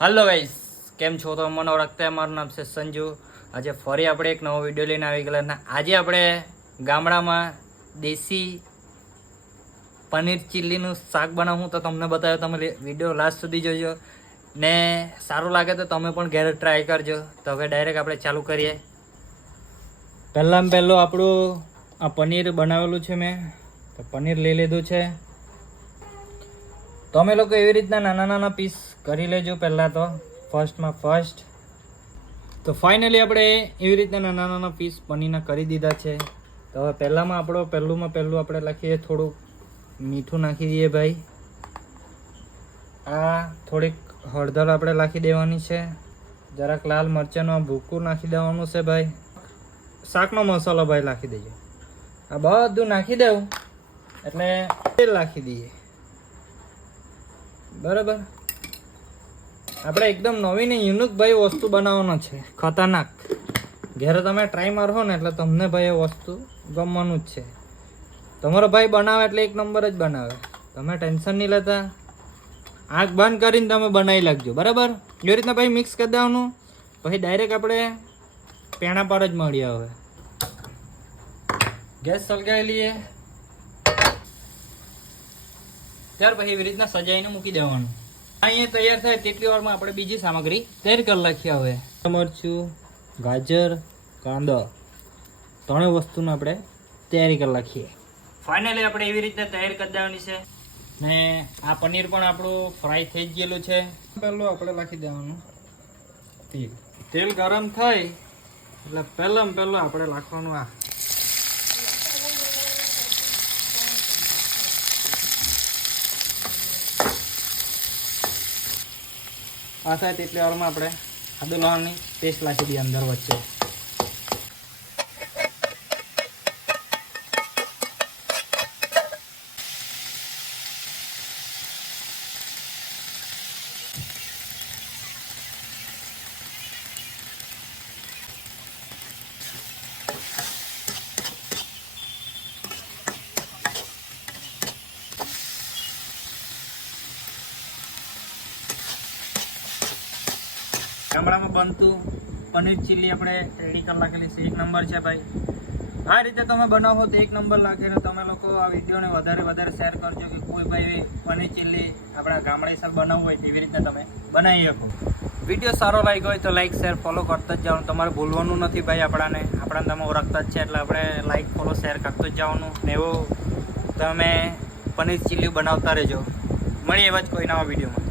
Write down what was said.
Hello guys केम छो तो મને ઓળખતા મારું નામ છે સંજુ। આજે ફરી આપણે એક નવો વિડીયો લઈને આવી ગયેલા। આજે આપણે ગામડામાં દેશી પનીર ચીલીનું શાક બનાવું તો તમને બતાવ્યો। તમે વિડીયો લાસ્ટ સુધી જોજો ને સારું લાગે તો તમે પણ ઘરે ટ્રાય કરજો। તો હવે ડાયરેક્ટ આપણે ચાલુ કરીએ। પહેલાં આપણું આ પનીર બનાવેલું છે મેં, તો પનીર લઈ લીધું છે। તમે લોકો એવી રીતના નાના નાના પીસ કરી લેજો પહેલાં તો ફર્સ્ટ। તો ફાઇનલી આપણે એવી રીતના નાના નાના પીસ પનીરના કરી દીધા છે। તો હવે પહેલું આપણે લખીએ થોડુંક મીઠું નાખી દઈએ ભાઈ। આ થોડીક હળદર આપણે નાખી દેવાની છે, જરાક લાલ મરચાંનું ભૂકું નાખી દેવાનું છે ભાઈ। શાકનો મસાલો ભાઈ નાખી દેજો। આ બધું નાખી દેવું એટલે તેલ નાખી દઈએ બરાબર। આપણે એકદમ નવી ને યુનિક ભાઈ વસ્તુ બનાવવાનો છે, ખતરનાક। ઘરે તમે ટ્રાય મારો ને એટલે તમને ભાઈ એ વસ્તુ ગમવાનું જ છે। તમારો ભાઈ બનાવે એટલે એક નંબર જ બનાવે, તમે ટેન્શન નહીં લેતા। આંખ બંધ કરીને તમે બનાવી લાગજો બરાબર। એવી રીતના ભાઈ મિક્સ કરી દેવાનું, પછી ડાયરેક્ટ આપણે પેણા પર જ મળીએ। હવે ગેસ સળગાવી લઈએ, ત્યાર પછી એવી રીતના સજાઈને મૂકી દેવાનું। અહીંયા તૈયાર થાય તેટલી વારમાં આપણે બીજી સામગ્રી તૈયાર કરી નાખીએ। હવે મરચું, ગાજર, કાંદો ત્રણેય વસ્તુને આપણે તૈયારી કરી નાખીએ। ફાઇનલી આપણે એવી રીતે તૈયાર કરી દેવાની છે ને આ પનીર પણ આપણું ફ્રાય થઈ જ ગયેલું છે। પહેલું આપણે નાખી દેવાનું તેલ ગરમ થાય એટલે પહેલું આપણે નાખવાનું આ થાય તેટલી વારમાં આપણે આદુ લસણની પેસ્ટ નાખી દઈએ અંદર વચ્ચે। ગામડામાં બનતું પનીર ચીલી આપણે રેડી કરી નાખેલી છે, એક નંબર છે ભાઈ। આ રીતે તમે બનાવો તો એક નંબર લાગે। તમે લોકો આ વિડીયોને વધારે શેર કરજો કે કોઈ ભાઈ પનીર ચીલી આપણા ગામડે સાલ બનાવવું હોય તેવી રીતે તમે બનાવી શકો। વિડીયો સારો લાગ્યો હોય તો લાઈક શેર ફોલો કરતા જ જવાનું, તમારે ભૂલવાનું નથી ભાઈ। આપણાને તમે ઓળખતા જ છે એટલે આપણે લાઈક ફોલો શેર કરતું જ જવાનું ને એવું તમે પનીર ચીલી બનાવતા રહેજો। મળીએ એવા જ કોઈ નવા વિડીયોમાં।